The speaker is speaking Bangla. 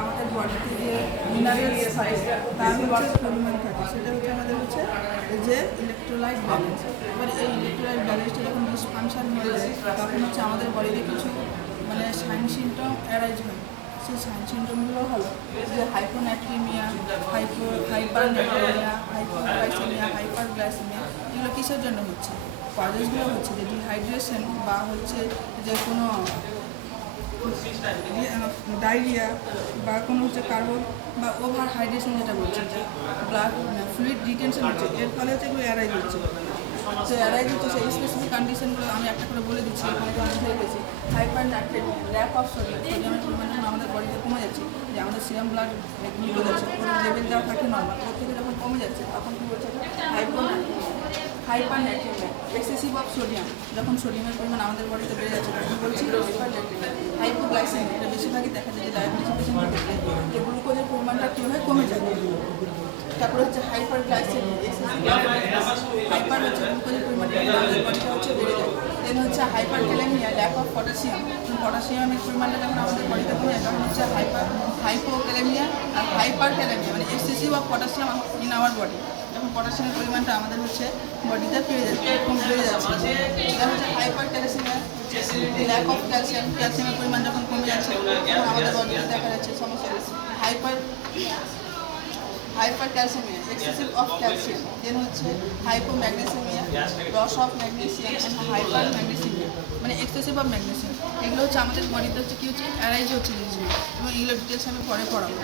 আমাদের বডিতে যে মিনারেল তার পরিমাণ থাকে সেটা হচ্ছে আমাদের হচ্ছে যে ইলেকট্রোলাইট ব্যালেন্স। এবার এই ইলেকট্রোলাইট ব্যালেন্সটা যখন ডিসফাংশন হয়ে যায় তখন হচ্ছে আমাদের বডিতে কিছু মানে সাইন সিমটম অ্যারাইজ হয়। সেই সাইন সিমটমগুলো হলো যে হাইপোন্যাট্রিমিয়া, হাইপারন্যাট্রিমিয়া, হাইপোগ্লাইসেমিয়া, হাইপারগ্লাইসেমিয়া। এগুলো কিসের জন্য হচ্ছে? কজেসগুলো হচ্ছে যে ডিহাইড্রেশন বা হচ্ছে যে কোনো ডায়রিয়া বা কোনো হচ্ছে কার্বন বা ওভার হাইড্রেশন, যেটা বলছে যে ব্লাড ফ্লুইড ডিটেনশন হচ্ছে, এর ফলে হচ্ছে এগুলো অ্যারাইজ হচ্ছে। তো অ্যারাইজ হচ্ছে সেই স্পেসিফিক কন্ডিশনগুলো আমি একটা করে বলে দিচ্ছি, এখন তো আমি হয়ে গেছি। হাইপারন্যাট্রিমিয়া, ল্যাক অফ সোডিয়াম, সোডিয়ামের পরিমাণ যখন আমাদের বডিতে কমে যাচ্ছে, যে আমাদের সিরাম ব্লাড গ্লুকোজ আছে ওর লেভেল যা থাকে নর্মাল, ওর থেকে যখন কমে যাচ্ছে তখন কী বলছে হাইপারন্যাট্রিমিয়া। এক্সেসিভ অফ সোডিয়াম, যখন সোডিয়ামের পরিমাণ আমাদের বডিতে বেড়ে যাচ্ছে তখন বলছি হাইপারন্যাট্রিমিয়া। হাইপোগ্লাইসেমিয়া, এটা বেশিরভাগই দেখা যায় যে ডায়াবেটিস পেশেন্টের ক্ষেত্রে যে গ্লুকোজের পরিমাণটা কী হয়, কমে যায়। তারপরে হচ্ছে হাইপারগ্লাইসেমিয়া, হাইপার হচ্ছে গ্লুকোজের পরিমাণটা আমাদের বডিতে হচ্ছে বেড়ে যায়। দেন হচ্ছে হাইপারক্যালেমিয়া, ল্যাক অফ পটাশিয়াম, পটাশিয়ামের পরিমাণটা যখন আমাদের বডিতে কমে যায় তখন হচ্ছে হাইপোক্যালেমিয়া আর হাইপারক্যালেমিয়া, মানে excessive of potassium in our body. যখন পটাশিয়ামের পরিমাণটা আমাদের হচ্ছে বডিতে বেড়ে যাচ্ছে, বেড়ে যাচ্ছে। এটা হচ্ছে হাইপারক্যালসিমিয়া, ল্যাক অফ ক্যালসিয়াম, ক্যালসিয়ামের পরিমাণ যখন কমে যাচ্ছে তখন আমাদের বডিতে দেখা যাচ্ছে সমস্যা। Hypercalcaemia, excessive of calcium. Then হচ্ছে hypomagnesaemia, loss of magnesium and hypermagnesaemia, মানে এক্সেসিভ অফ ম্যাগনেসিয়াম। এগুলো হচ্ছে আমাদের বডিতে হচ্ছে কী হচ্ছে, অ্যারাইজ হচ্ছে জিনিসগুলো, এবং এগুলো ডিটেলস আমি পরে পড়াবো।